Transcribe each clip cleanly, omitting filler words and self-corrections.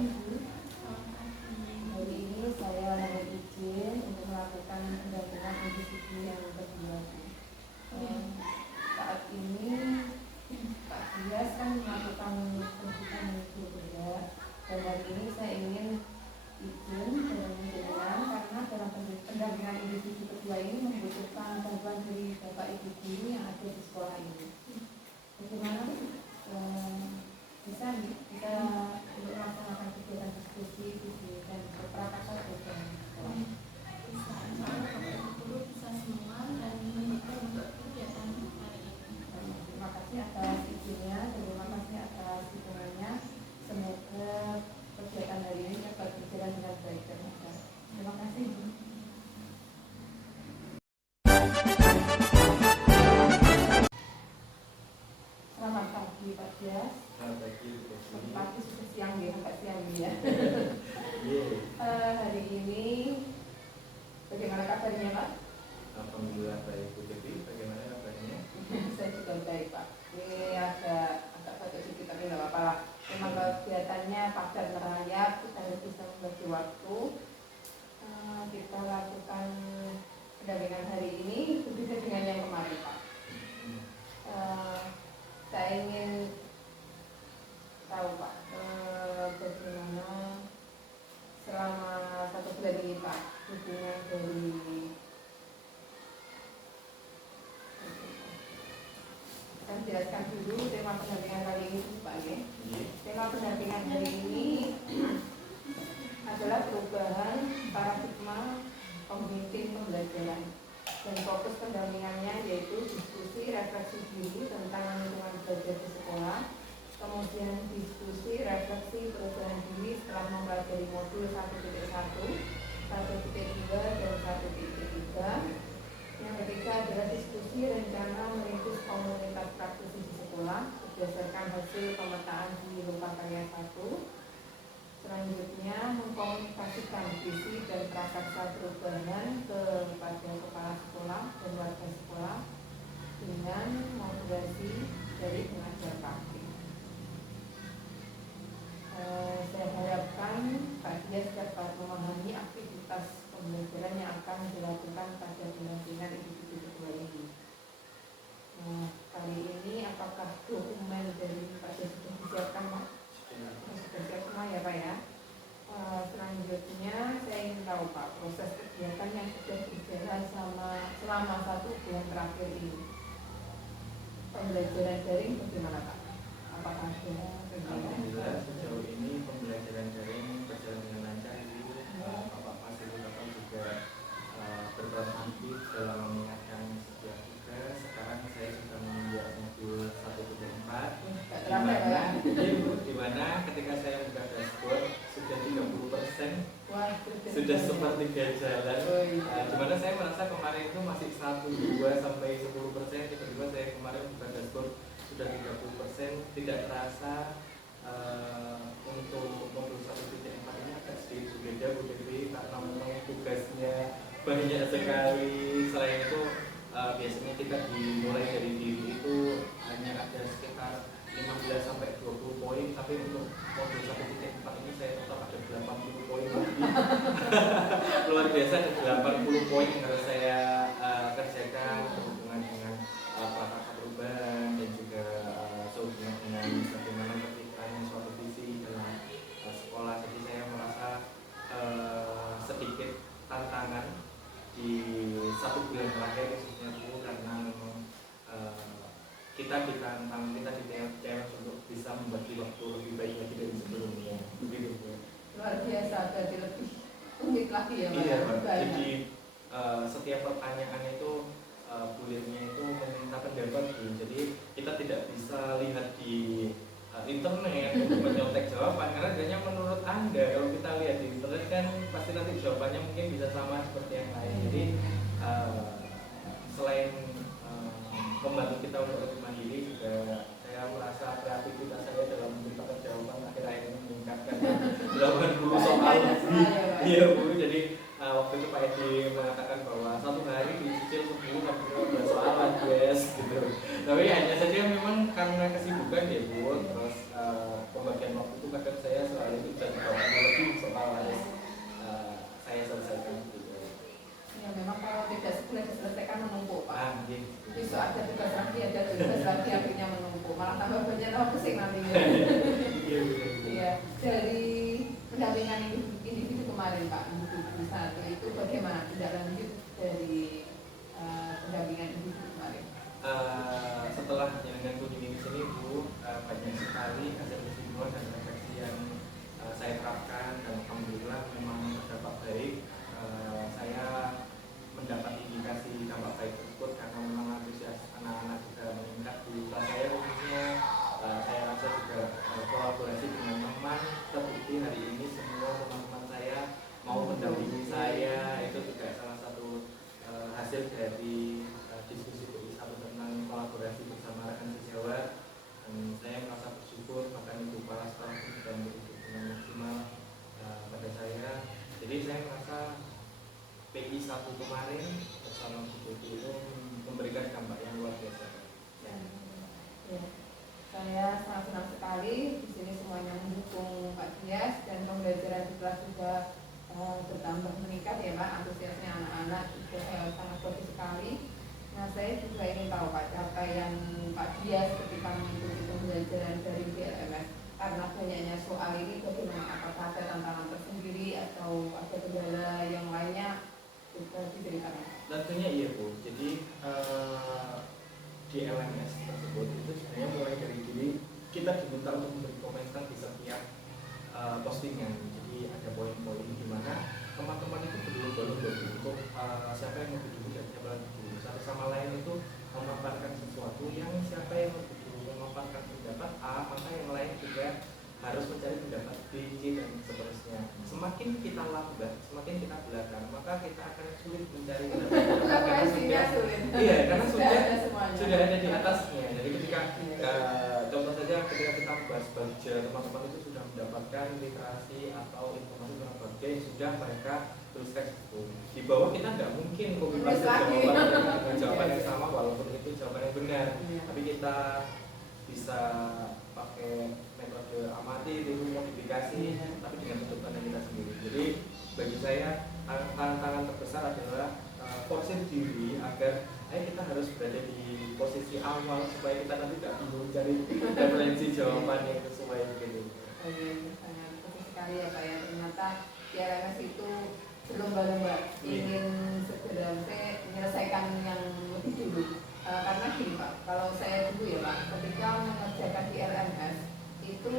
pagi Bu. Hari ini saya mohon izin untuk melakukan pendampingan individu yang kedua. Saat ini Pak Dias kan melakukan pendidikan yang berbeda, dan hari ini saya ingin izin dengan jenengan karena dalam pendampingan individu kedua ini membutuhkan bantuan dari Bapak Ibu guru yang ada di sekolah ini. Bagaimana bisa untuk melaksanakan kegiatan diskusi dan berprakasa dengan sekolah? Bisa, Bapak Guru bisa semua dan mendukung untuk kegiatan hari ini. Terima kasih atas izinnya, terima kasih atas dukungannya. Semoga kegiatan hari ini dapat berjalan dengan baik dan lancar. Terima kasih. Selamat pagi Pak Dias. Selamat pagi. Pagi sudah siang ya, Pak siang ya. Hari ini bagaimana kabarnya Pak? Alhamdulillah baik. Bu Devi, bagaimana kabarnya? Saya juga baik Pak. Ini agak batuk sedikit tapi nggak apa-apa lah. Memang kegiatannya padat merayap, kita harus bisa membagi waktu. Kita lakukan pendampingan hari ini berbeda dengan yang kemarin Pak. Saya ingin tahu Pak, bagaimana selama 1 bulan ini Pak hubungan dari saya jelaskan dulu tema pendampingan kali ini Pak ya. Tema pendampingan hari ini adalah perubahan paradigma pemimpin pembelajaran, dan fokus pendampingannya yaitu diskusi refleksi diri tentang lingkungan belajar di sekolah, kemudian diskusi refleksi perubahan diri setelah mempelajari modul 1.1, 1.2 dan 1.3. Yang ketiga adalah diskusi rencana merintis komunitas praktisi di sekolah berdasarkan hasil pemetaan di Lokakarya 1. Selanjutnya mengkomunikasikan visi dan prakarsa perubahan kepada kepala sekolah dan warga sekolah dengan moderasi dari pengajar praktik. Saya harapkan Pak Dias dapat memahami aktivitas pembelajaran yang akan dilakukan pada pendampingan individu kedua ini. Kali ini apakah dokumen dari Pak Dias sudah disiapkan Pak? Sudah siap semua ya Pak ya. Selanjutnya saya ingin tahu Pak, proses kegiatan yang sudah berjalan selama 1 bulan terakhir ini, pembelajaran daring bagaimana Pak? Apakah ada Alhamdulillah sejauh ini pembelajaran daring berjalan dengan lancar. Bapak Mas Ibu Bapak juga berperan aktif dalam mengingatkan setiap tugas. Sekarang saya sudah menginjak modul 1.4 di mana ketika saya buka dashboard sudah 30%. Wah, sudah sepertiga jalan. Di mana saya merasa kemarin itu masih 1, 2 sampai 10%. Tiba-tiba saya kemarin buka dashboard sudah 30%. Tidak terasa untuk modul 1.4 ini agak sedikit berbeda Bu Devi, karena memang tugasnya banyak sekali. Selain itu biasanya kita dimulai dari diri itu hanya ada sekitar 15 sampai 20 poin, tapi untuk modul 1.4 ini saya total ada 80 poin lagi. Luar biasa, ada 80 poin yang harus saya kerjakan berhubungan dengan prakarsa perubahan dan juga sehubungan dengan bagaimana terciptanya suatu visi dalam sekolah. Jadi saya merasa sedikit tantangan di 1 bulan terakhir khususnya Bu, karena memang kita ditantang, kita di-challenge untuk bisa membagi waktu lebih baik lagi dari sebelumnya. Begitu Bu. Luar biasa, berarti lebih unik lagi ya Pak. Iya Pak. Jadi setiap pertanyaan itu bulirnya itu meminta pendapat Bu. Jadi kita tidak bisa lihat di internet untuk menyontek jawaban, karena hanya menurut Anda. Kalau kita lihat di internet kan pasti nanti jawabannya mungkin bisa sama seperti yang lain. Jadi selain membantu kita untuk lebih mandiri, juga saya merasa kreativitas saya dalam menciptakan jawaban akhir-akhir ini meningkatkan 80 soal lebih. Iya Bu, jadi waktu itu Pak Edi mengatakan bahwa 1 hari dicicil 10 sampai 15 soalan yes gitu. Tapi hanya saja memang karena kesibukan ya Bu, terus pembagian waktu itu kadang saya sehari itu bisa 30 pusing nantinya. Iya, dari pendampingan individu kemarin Pak, individu satu itu bagaimana tindak lanjut dari pendampingan individu kemarin? Setelah jalankan kunjungi ke sini Bu, banyak sekali hasil kesimpulan dan refleksi yang saya terapkan dan alhamdulillah memang berdampak baik. Saya mendapat indikasi dampak baik tersebut karena memang antusias anak-anak juga meningkat di kelas saya khususnya. Saya rasa juga kolaborasi dengan teman, terbukti hari ini semua teman-teman saya mau mendampingi saya, itu juga salah satu hasil dari diskusi BI satu tentang kolaborasi bersama rekan sejawat. Dan saya merasa bersyukur bahkan Ibu Kepala Staf sudah mendukung dengan maksimal pada saya. Jadi saya merasa PI 1 kemarin bersama Bu itu memberikan dampak yang luar biasa. Ya. Saya sangat senang sekali di sini semuanya mendukung Pak Dias dan pembelajaran di kelas juga bertambah meningkat ya Pak, antusiasnya anak-anak juga sangat bagus sekali. Nah saya juga ingin tahu Pak capaian Pak Dias ketika mengikuti pembelajaran dari BLMS karena banyaknya soal ini bagaimana, apakah ada tantangan tersendiri atau ada kendala yang lainnya, bisa diceritakan? Tentunya iya Bu, jadi di LMS tersebut itu sebenarnya mulai dari diri kita diminta untuk memberi komentar di setiap postingan. Jadi ada poin-poin di mana teman-teman itu berlomba-lomba untuk siapa yang lebih dulu dan siapa yang lebih dulu. Satu sama lain itu memaparkan sesuatu yang siapa yang lebih dulu memaparkan pendapat A, maka yang lain juga harus mencari pendapat B, C dan seterusnya. Semakin kita lambat, semakin kita belakang, maka kita akan sulit mencari pendapat karena sudah iya karena sudah ada di atasnya. Jadi ketika contoh saja ketika kita membahas baja, teman-teman itu sudah mendapatkan literasi atau informasi tentang baja yang sudah mereka tuliskan itu. Di bawah kita nggak mungkin kombinasi jawaban dengan jawaban yang sama walaupun itu jawaban yang benar, tapi kita bisa pakai metode amati, tiru, modifikasi, tapi dengan sudut pandang kita sendiri. Jadi bagi saya tantangan terbesar adalah forcing diri agar kita harus berada di posisi awal supaya kita nanti tidak bingung cari referensi jawaban yang sesuai gitu. Sangat bagus sekali ya Pak ya, ternyata PLMS itu berlomba-lomba ingin segera menyelesaikan yang lebih dulu. Karena gini Pak, kalau saya dulu ya Pak, ketika mengerjakan di LMS itu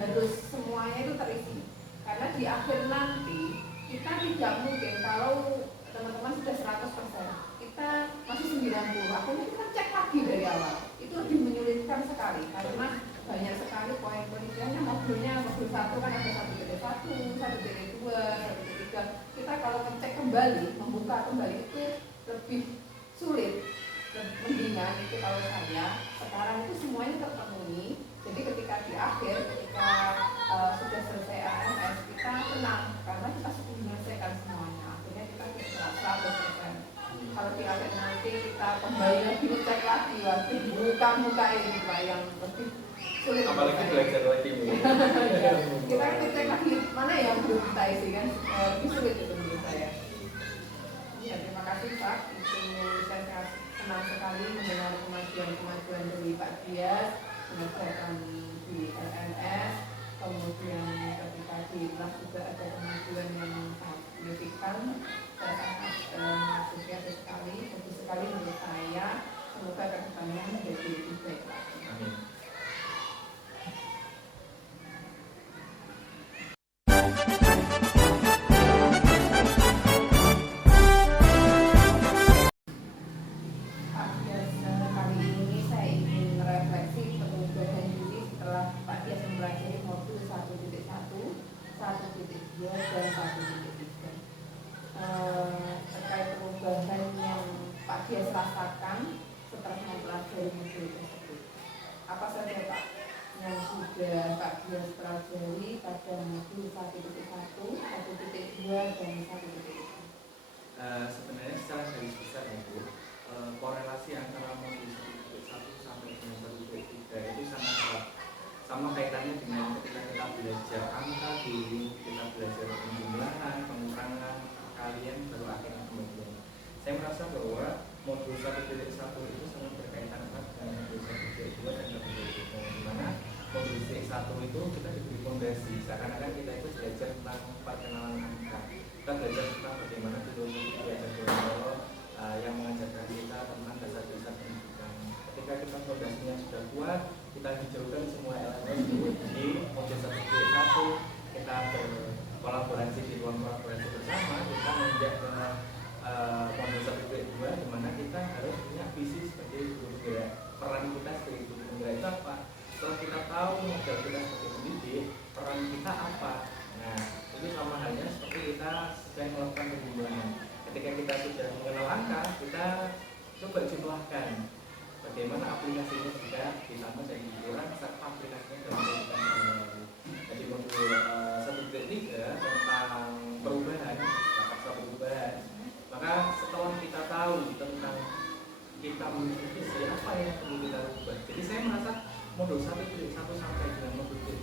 harus semuanya itu terisi. Karena di akhir nanti kita tidak mungkin kalau teman-teman sudah 100%, kita masih 90, akhirnya kita cek lagi dari awal. Itu lebih menyulitkan sekali karena banyak sekali poin-poin yang modulnya modul 1 kan ada 1.1, 1.2, 1.3. Kita kalau ngecek kembali, membuka kembali itu lebih sulit. Mendingan itu kalau saya sekarang itu semuanya terpenuhi. Jadi ketika di akhir, ketika sudah selesai AMS, kita tenang karena kita sudah menyelesaikan semuanya. Akhirnya kita tidak 100%. Kalau di akhir nanti kita kembali lagi ngecek lagi, waktu buka ini Pak yang lebih sulit. Apalagi belajar lagi Bu. Kita kan ngecek lagi mana yang belum kita isi kan, lebih sulit itu menurut saya. Ya terima kasih Pak, itu saya senang sekali mendengar kemajuan-kemajuan dari Pak Dias mengerjakan di LMS, kemudian ketika di kelas juga ada kemajuan yang sangat signifikan. Saya sangat antusias sekali, bagus sekali menurut saya. Semoga kedepannya menjadi lebih baik lagi. Amin. Terkait perubahan yang Pak Dias rasakan setelah mempelajari modul tersebut. Apa saja Pak yang sudah Pak Dias pelajari pada modul 1.1, 1.2 dan 1.3? Sebenarnya secara garis besar ya Bu, korelasi antara modul 1.1 sampai dengan 1.3 itu sangat erat. Sama kaitannya dengan ketika kita belajar angka dulu, kita belajar penjumlahan, pengurangan, kalian baru akhirnya pembagian. Saya merasa bahwa modul 1.1 itu sangat berkaitan erat dengan modul 1.2 dan 1.3, di mana satu itu kita diberi fondasi, seakan-akan kita itu belajar tentang perkenalan angka, kita belajar tentang bagaimana filosofi belajar Goro yang mengajarkan kita tentang dasar-dasar pendidikan. Ketika kita fondasinya sudah kuat, kita hijaukan semua elemen di modul 1.1, kita berkolaborasi di ruang kolaborasi bersama, kita menginjak ke modul 1.2 di mana kita harus punya visi sebagai guru penggerak. Peran kita sebagai guru penggerak itu apa? Setelah kita tahu modal kita sebagai pendidik, peran kita apa? Nah, itu sama halnya seperti kita sedang melakukan pembunuhan. Ketika kita sudah mengenal angka, kita coba jumlahkan bagaimana aplikasinya jika ditambah jadi kurang serta aplikasinya dalam kehidupan sehari-hari. Jadi modul 1.3 tentang perubahan, paksa perubahan. Maka setelah kita tahu tentang kita memiliki visi apa yang perlu kita ubah. Jadi saya merasa modul 1 sampai dengan modul 1.3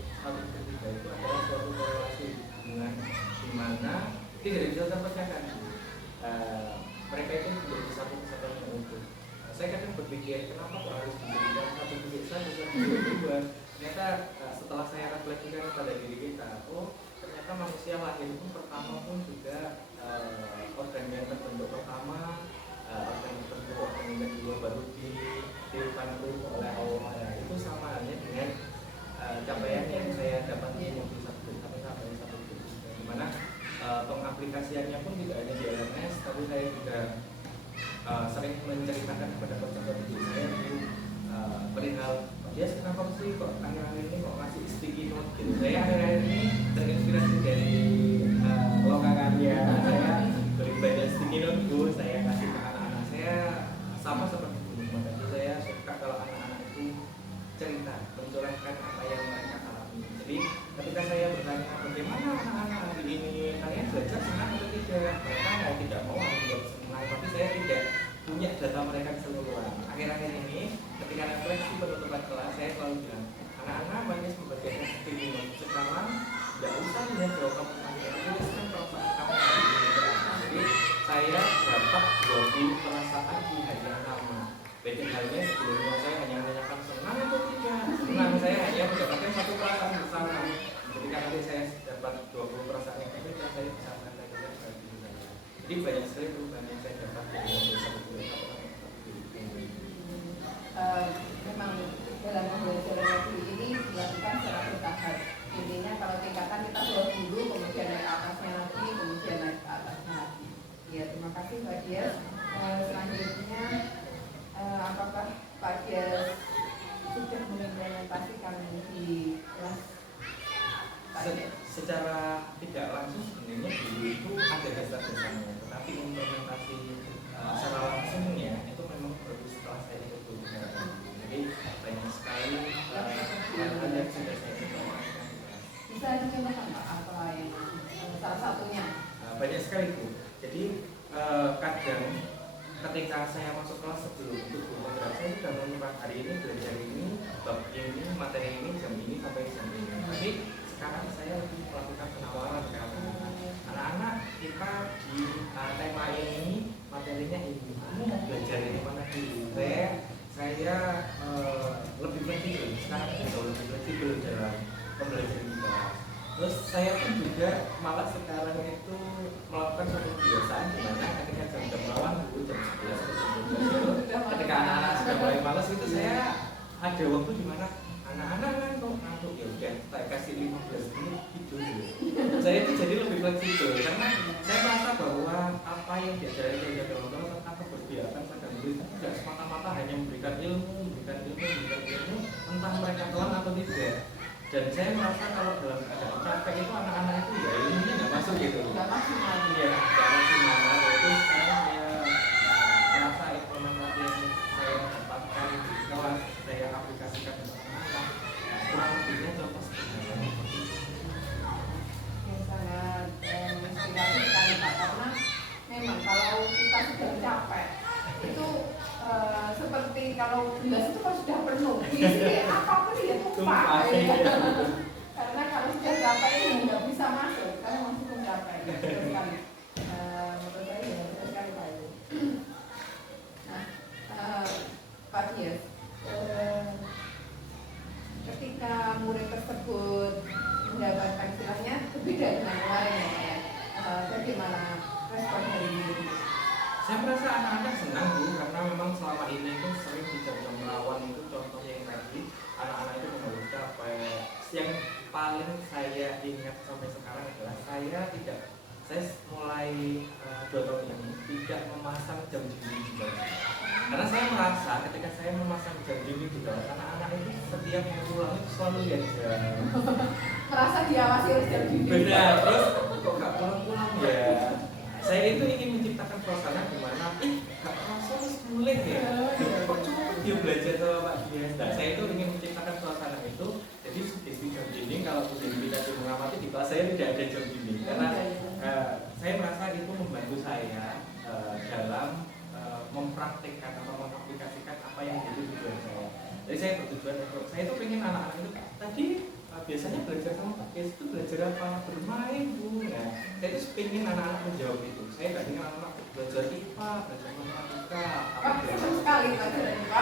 itu adalah suatu korelasi hubungan di mana tidak bisa terpecahkan. Mereka itu menjadi satu kesatuan yang utuh. Saya kadang berpikir kenapa kok harus dijadikan 1.1, 1.2. Ternyata setelah saya refleksikan pada diri kita, oh ternyata manusia lahir pun pertama pun juga organ yang terbentuk pertama, organ yang terbentuk organ yang kedua baru ditiupkan ruh oleh Allah. Itu sama halnya dengan capaian yang saya dapat di modul 1 sampai 1.3, di mana pengaplikasiannya pun tidak hanya di LMS, tapi saya juga sering menceritakan kepada peserta didik saya di perihal dia kenapa sih kok akhir-akhir ini kok ngasih sticky note gitu. Saya akhir-akhir ini terinspirasi dari Loka Karya, saya beli banyak sticky note itu saya kasih ke anak-anak saya, sama seperti dulu. Makanya saya suka kalau anak-anak itu cerita, mencurahkan apa yang mereka alami. Jadi ketika saya bertanya bagaimana anak-anak hari ini kalian belajar senang atau tidak, mereka mau tidak mau menjawab senang, tapi saya tidak punya data mereka keseluruhan. Akhir-akhir ini ketika refleksi penutupan kelas, saya selalu bilang anak-anak banyak membagikan sticky note. Sekarang tidak usah lihat jawaban pertanyaan, tuliskan perasaan kamu hari ini berapa. Jadi saya dapat 20 perasaan di hari yang sama. Beda halnya sebelumnya saya hanya menanyakan senang atau tidak. Senang saya hanya mendapatkan satu perasaan bersama. Ketika nanti saya dapat 20 perasaan yang berbeda, saya bisa menanyakan bagi diri saya. Jadi banyak sekali perubahan yang saya dapat dari modul 1.2. Memang dalam pembelajaran negeri ini dilakukan secara bertahap. Intinya kalau tingkatan kita buat dulu, kemudian naik ke atasnya lagi, kemudian naik ke atasnya lagi. Ya, terima kasih Pak Dias. Selanjutnya, apakah Pak Dias sudah mengimplementasikan di kelas Pak Dias? Secara tidak langsung sebenarnya dulu itu ada dasar-dasarnya, tetapi implementasi secara langsungnya itu memang baru setelah saya ikut guru. Jadi banyak sekali hal-hal yang sudah saya implementasikan. Bisa dicontohkan Pak apa yang salah satunya? Banyak sekali Bu. Jadi kadang ketika saya masuk kelas sebelum untuk guru saya sudah menyimak hari ini belajar ini, bab ini, materi ini, jam ini sampai jam ini. Tapi sekarang saya lebih melakukan penawaran ke anak-anak, kita di tema ini materinya ini, kamu mau belajar ini mana dulu? Saya lebih fleksibel, sekarang jauh lebih fleksibel dalam pembelajaran kita. Terus saya pun juga malah sekarang itu melakukan suatu kebiasaan di mana ketika jam-jam malam dulu jam 11 atau jam 12 itu ketika anak-anak sudah mulai malas itu saya ada waktu di mana anak-anak kan kok ngantuk, ya udah saya kasih 15 menit tidur dulu. Saya itu jadi lebih fleksibel karena saya merasa bahwa apa yang diajarin dari orang-orang tentang keberpihakan pada murid itu tidak semata-mata hanya memberikan ilmu, entah mereka telan atau tidak. Dan saya merasa kalau dalam keadaan capek itu anak-anak itu ya ilmunya nggak masuk gitu. Nggak maksimal. Iya, nggak maksimal. Itu sekarang saya merasa implementasi yang saya dapatkan di kelas saya aplikasikan dengan anak-anak. Kurang lebihnya contoh seperti ini. Yang sangat menginspirasi sekali Pak, karena memang kalau kita sudah capek itu seperti kalau gelas itu kan sudah penuh, isi apapun dia tumpah ya. Karena kalau sudah capek itu nggak bisa masuk, karena masih belum capek. Betul sekali. Menurut saya ya betul sekali Pak. Nah, Pak Dias, ketika murid tersebut berbeda dengan kemarin ya Pak ya. Bagaimana respon dari diri? Saya merasa anak-anak senang Bu, karena memang selama ini itu sering di jam-jam rawan itu contohnya yang tadi anak-anak itu mengharus capek. Yang paling saya ingat sampai sekarang adalah saya mulai 2 tahun ini tidak memasang jam dinding di bawah. Karena saya merasa ketika saya memasang jam dinding di bawah, anak-anak itu setiap yang pulang itu selalu lihat jam. Merasa diawasi oleh jam dinding. Benar, terus kok gak pulang-pulang ya. Saya itu ingin menciptakan suasana di mana gak merasa harus mulai ya. Kok cuma dia belajar sama Pak Dias. Nah, saya itu ingin menciptakan suasana itu. Jadi sugesti jam dinding kalau sudah kita mengamati di kelas saya tidak ada jam dinding karena saya merasa itu membantu saya dalam mempraktikkan atau mengaplikasikan apa yang jadi tujuan saya. Jadi saya bertujuan, saya itu pengen anak-anak itu tadi biasanya belajar sama Pak Dias itu belajar apa? Bermain Bu. Nah, saya itu pengen anak-anak menjawab itu. Saya nggak ingin anak-anak belajar IPA, belajar matematika. Senang sekali pelajaran IPA.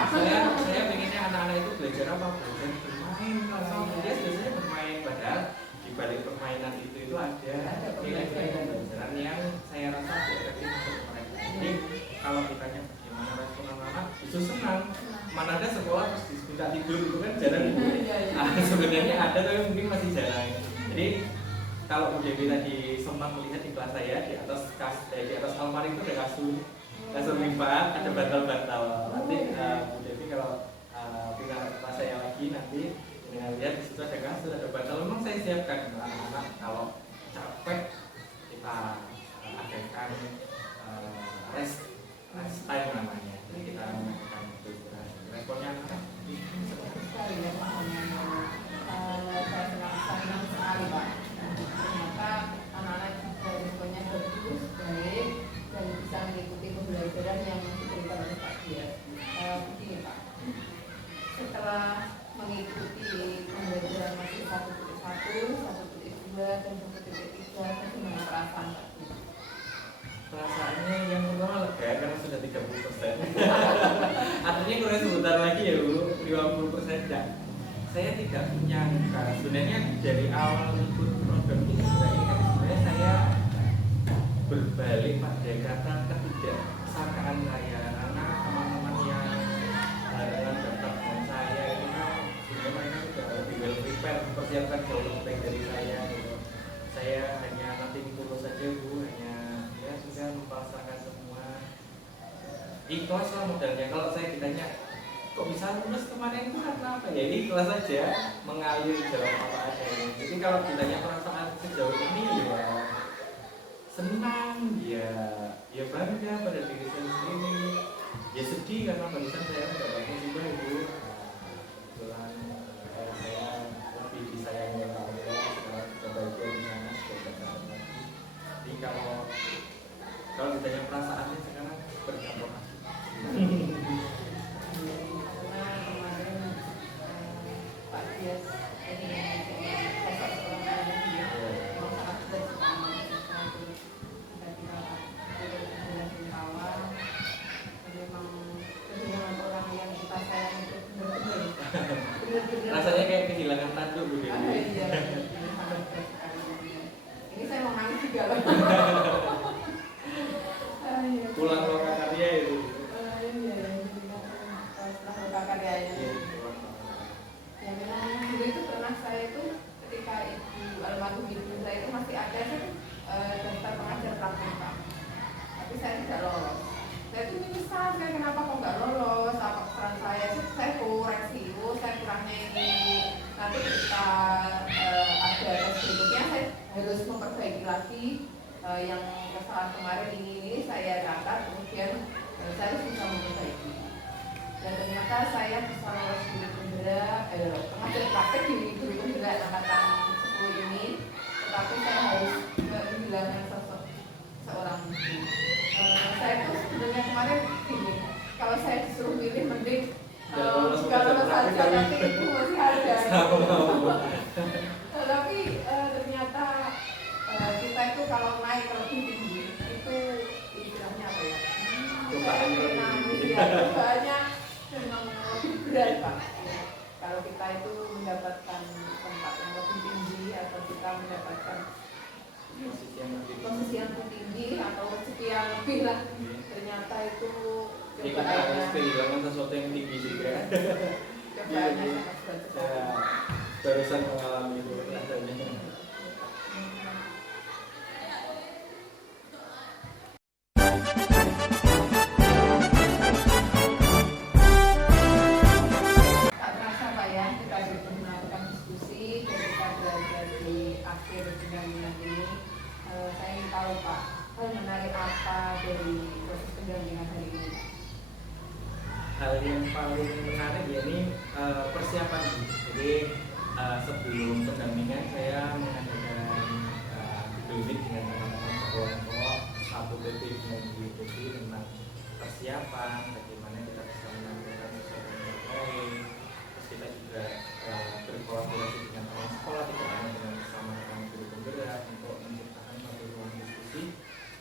Saya pengennya anak-anak itu belajar apa? Belajar bermain. Kalau sama Pak Dias biasanya bermain, padahal di balik permainan itu ada nilai-nilai pembelajaran yang saya rasa efektif untuk mereka. Jadi kalau ditanya bagaimana respon anak-anak, justru senang. Mana ada sekolah terus minta tidur itu kan jarang itu. Sebenarnya ada tapi mungkin masih jarang. Jadi kalau Bu Dewi tadi sempat melihat di kelas saya di atas almari itu ada kasur lipat, ada bantal-bantal. Nanti Bu Dewi kalau pindah ke kelas saya lagi nanti lihat di situ ada kasur, ada bantal. Memang saya siapkan anak-anak kalau capek kita adakan rest time namanya. Jadi kita melakukan itu. Responnya apa? Sekali ya Pak. Saya senang sekali Pak. Ternyata anak-anak responnya bagus, baik, dan bisa mengikuti pembelajaran yang diberikan oleh Pak Dias. Begini Pak, setelah mengikuti pembelajaran masih 1.1, 1.2, dan 1.3, bagaimana perasaan Pak Dias? Perasaannya yang pertama lega karena sudah 30%. Artinya kurang sebentar lagi ya Bu, 50% enggak. Saya tidak menyangka sebenarnya dari awal ikut program ini sebenarnya saya berbalik pada kata ketidaksangkaan saya karena teman-teman yang barengan daftar dengan saya itu kan sebenarnya mereka sudah lebih well prepare mempersiapkan jauh lebih baik dari saya gitu. Saya hanya nanti tulus saja Bu, hanya ya sudah mempasangkan semua ikhlas lah modalnya. Kalau saya ditanya kok bisa lulus kemarin itu karena apa ya, ini ikhlas saja mengalir jawab apa adanya. Jadi kalau ditanya perasaan sejauh ini ya senang, ya bangga pada diri saya sendiri, ya sedih karena barusan saya mendapat musibah Ibu. Kebetulan saya lebih disayangi oleh Allah, sekarang kebahagiaan di sana sudah datang lagi. Jadi kalau ditanya perasaannya sekarang bercampur aduk. Karena kemarin Pak Dias ini sosok seorang ayah yang sangat bersemangat itu tiba-tiba benar-benar kawan. Memang kehilangan orang yang kita sayang itu benar-benar Rasanya kayak kehilangan tanduk Bu Dewi. Iya, sangat berat sekali. Ini saya mau nangis juga loh. Pulang lokal karya itu. Setelah lokal karyanya. Ya memang dulu itu pernah saya itu ketika ibu almarhum ibu saya itu masih ada daftar pengajar praktek Pak. Tapi saya tidak lolos. Saya itu menyesal, saya kenapa kok nggak lolos? Apa peran saya koreksi, saya kurangnya ini. Nanti ketika ada tes berikutnya saya harus memperbaiki lagi yang kesalahan kemarin ini saya catat, kemudian saya harus bisa memperbaiki. Dan ternyata saya bisa lolos guru pembela, pengajar praktek di guru pembela angkatan 10 ini, tetapi saya harus kehilangan sosok seorang ibu. Saya tuh sebenarnya kemarin gini, kalau saya disuruh milih mending jika lolos saja nanti ibu masih ada. Tapi ternyata kita itu kalau naik ke lebih tinggi itu istilahnya apa ya? Cobaannya memang lebih berat Pak. Kalau kita itu mendapatkan tempat yang lebih tinggi atau kita mendapatkan posisi yang tertinggi atau rezeki yang lebih lah. Ternyata itu Ya, kita harus kehilangan sesuatu yang tinggi juga. cobaannya sangat berat sekali. Saya barusan mengalami itu rasanya. Tak terasa Pak ya, kita sudah melakukan diskusi dan kita belajar di akhir pendampingan ini. Saya ingin tahu Pak, hal menarik apa dari proses pendampingan hari ini? Hal yang paling menarik ya ini persiapan. Jadi sebelum pendampingan saya mengadakan briefing dengan teman-teman sekelompok satu PP dengan UPP tentang persiapan, bagaimana kita bisa melakukan persiapan yang baik. Terus kita juga berkolaborasi dengan teman sekolah, tidak hanya dengan bersama rekan guru penggerak untuk menciptakan suatu ruang diskusi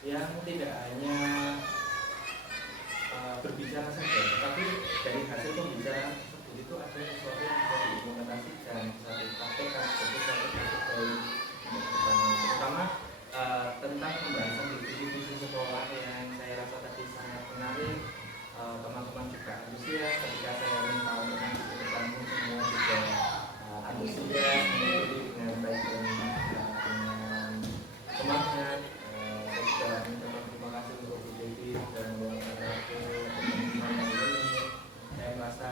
yang tidak hanya berbicara saja, tetapi dari hasil pembicaraan tersebut itu ada sesuatu yang bisa diimplementasikan, bisa dipraktekkan sebagai suatu bentuk baik untuk perkembangan. Terutama tentang pembahasan divisi sekolah yang saya rasa tadi sangat menarik. Teman-teman juga antusias ketika saya minta untuk nanti ke depan semua juga antusias mengikuti dengan baik dan dengan semangat. Saya juga mengucapkan terima kasih untuk Bu Devi dan meluangkan waktu teman-teman hari ini. Saya merasa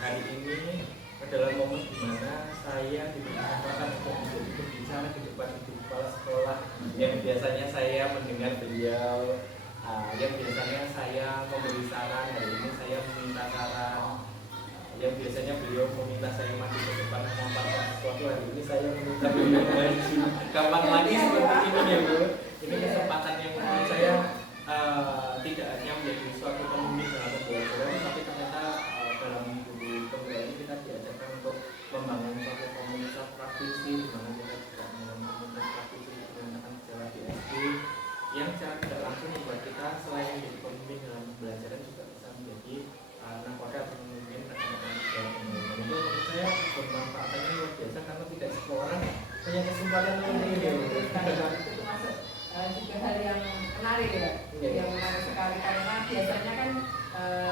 hari ini adalah momen di mana saya diberi kesempatan untuk menjadi pembicara di depan ibu kepala sekolah yang biasanya saya mendengar beliau, yang biasanya saya memberi saran. Hari ini saya meminta saran, yang biasanya beliau meminta saya maju ke depan menyampaikan sesuatu. Hari ini saya meminta beliau maju. Kapan lagi seperti ini ya Bu? Ini kesempatan yang menurut saya tidak hanya menjadi suatu pemimpin dalam pembelajaran, tapi ternyata dalam guru pembelajaran ini kita diajarkan untuk membangun suatu komunitas praktisi, di mana kita juga membangun komunitas praktisi menggunakan gejala di SD yang secara tidak langsung membuat kita selain menjadi pemimpin dalam pembelajaran juga bisa menjadi nakoda atau memimpin rekan-rekan gejala pembelajaran. Itu menurut saya bermanfaatnya luar biasa karena tidak semua orang punya kesempatan seperti ini. Itu termasuk juga hal yang menarik ya, yang menarik sekali karena biasanya kan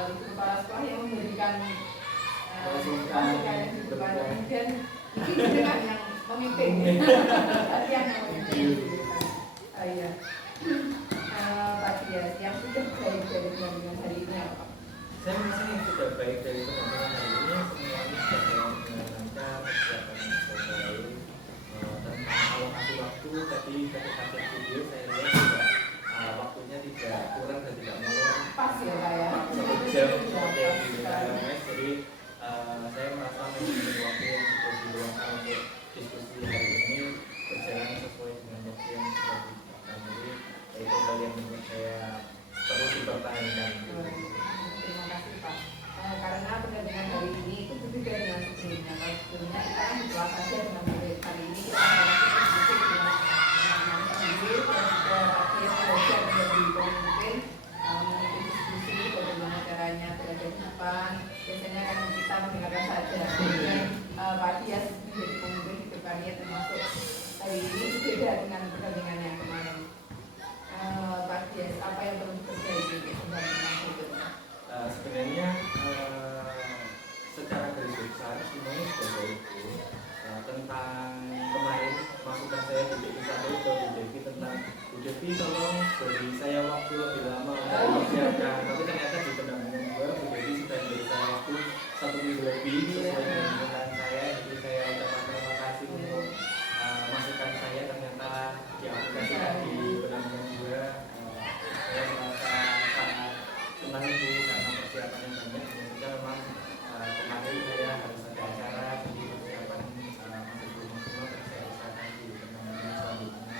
ibu kepala sekolah yang memberikan masukan yang dibutuhkan, kemudian ini dengan yang memimpin, latihan yang memimpin. Iya, Pak Dias, yang sudah baik dari pendampingan hari ini apa? Saya merasa yang sudah baik dari pendampingan hari ini semuanya sudah dalam dengan lancar, persiapan yang sudah baik. Tentang alokasi waktu tadi ketika lihat video saya lihat juga waktunya tidak kurang dan tidak molor, Pas ya Pak ya? 1 jam seperti yang di LMS. Jadi saya merasa memiliki waktu yang cukup diluangkan untuk diskusi hari ini berjalan sesuai dengan waktu yang sudah ditetapkan. Jadi itu hal yang menurut saya perlu dipertahankan. Terima kasih Pak. Karena pendampingan hari ini itu berbeda dengan sebelumnya. Kalau sebelumnya kita kan di kelas saja dengan murid. Hari ini kita akan diskusi dengan anak-anak sendiri dan juga Pak Dias belajar menjadi pemimpin, mengikuti diskusi bagaimana caranya berada di depan. Biasanya kan kita mendengarkan saja. Kemudian Pak Dias menjadi pemimpin di depannya, termasuk hari ini berbeda dengan pendampingan yang kemarin. Pak Dias, apa yang perlu diperbaiki untuk pendampingan berikutnya? Sebenarnya secara garis besar semuanya sudah baik Bu. Tentang kemarin masukan saya di DP 1 ke Bu Devi tentang Bu Devi tolong beri saya waktu lebih lama untuk mempersiapkan, tapi ternyata di pendampingan 2 Bu Devi sudah beri saya waktu 1 minggu lebih sesuai dengan permintaan saya. Jadi saya ucapkan terima kasih untuk masukan saya, ternyata diaplikasikan di pendampingan 2. Saya merasa sangat senang Bu karena persiapannya banyak. Hanya saja memang kemarin saya harus ada acara, jadi persiapan masih belum maksimal, tapi saya usahakan di pendampingan selanjutnya.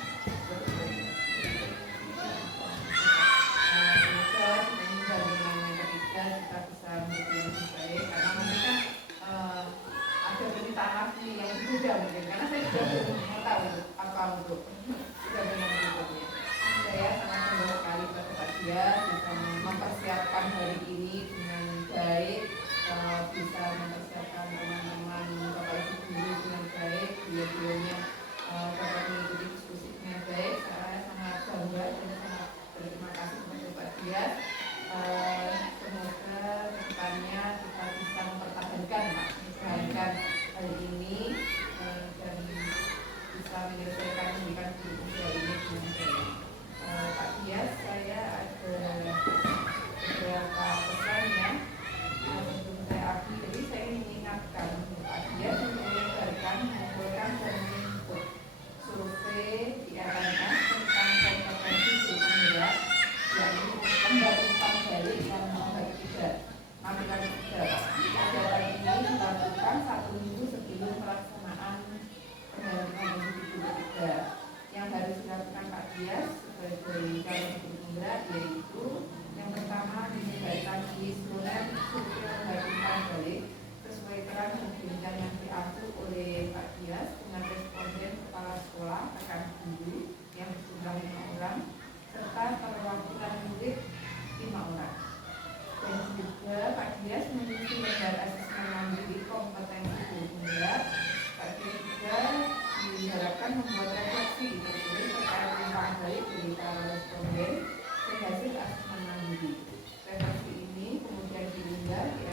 Semoga dengan pendampingan yang ketiga kita bisa menjadi yang lebih baik karena nanti kan menyelesaikan pendidikan guru tunggal ini dengan baik. Pak Dias, saya ada beberapa pesan ya sebelum saya akhiri. Jadi saya ingin mengingatkan Pak Dias untuk menyebarkan, mengumpulkan dan mengikut survei di RNS tentang kompetensi guru penggerak, yakni lembar umpan balik dan lembar tidak. Masukan tiga. Kegiatan ini dilakukan 1 minggu sebelum pelaksanaan pendampingan individu ketiga. Yang harus dilakukan Pak Dias sebagai calon guru penggerak yaitu yang pertama menyebarkan di seluruh survei lembar umpan balik sesuai peran dan jenjang yang diatur oleh Pak Dias dengan responden kepala sekolah, rekan guru yang berjumlah 5 orang serta perwakilan murid 5 orang. Dan juga Pak Dias mengisi lembar asesmen mandiri kompetensi guru penggerak. Pak Dias juga diharapkan membuat refleksi tertulis terkait umpan balik dari para responden sehasil asesmen mandiri. Refleksi ini kemudian diunggah di